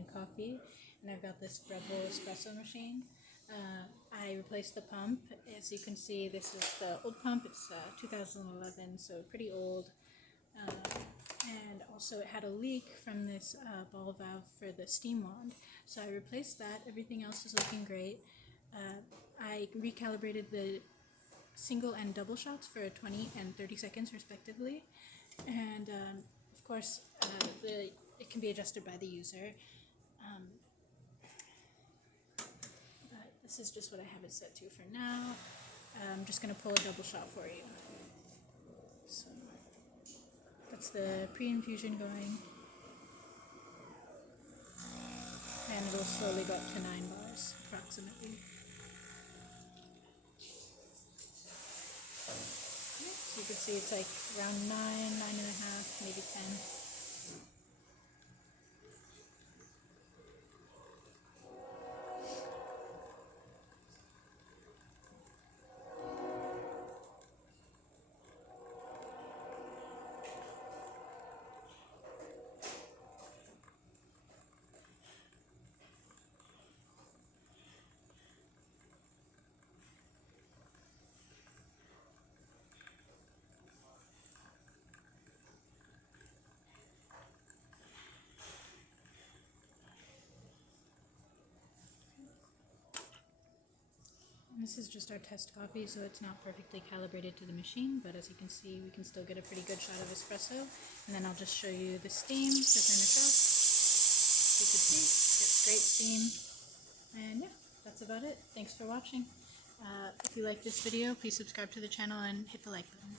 and coffee, and I've got this Breville Espresso machine. I replaced the pump. As you can see, this is the old pump. It's 2011, so pretty old. And also it had a leak from this ball valve for the steam wand. So I replaced that. Everything else is looking great. I recalibrated the single and double shots for 20 and 30 seconds respectively. And of course, it can be adjusted by the user. But this is just what I have it set to for now. I'm just going to pull a double shot for you. So that's the pre-infusion going. And it'll slowly go up to 9 bars approximately. So you can see it's like around 9, 9.5, maybe 10. This is just our test coffee, so it's not perfectly calibrated to the machine, but as you can see, we can still get a pretty good shot of espresso. And then I'll just show you the steam to finish off. You can see, it's great steam. And yeah, that's about it. Thanks for watching. If you like this video, please subscribe to the channel and hit the like button.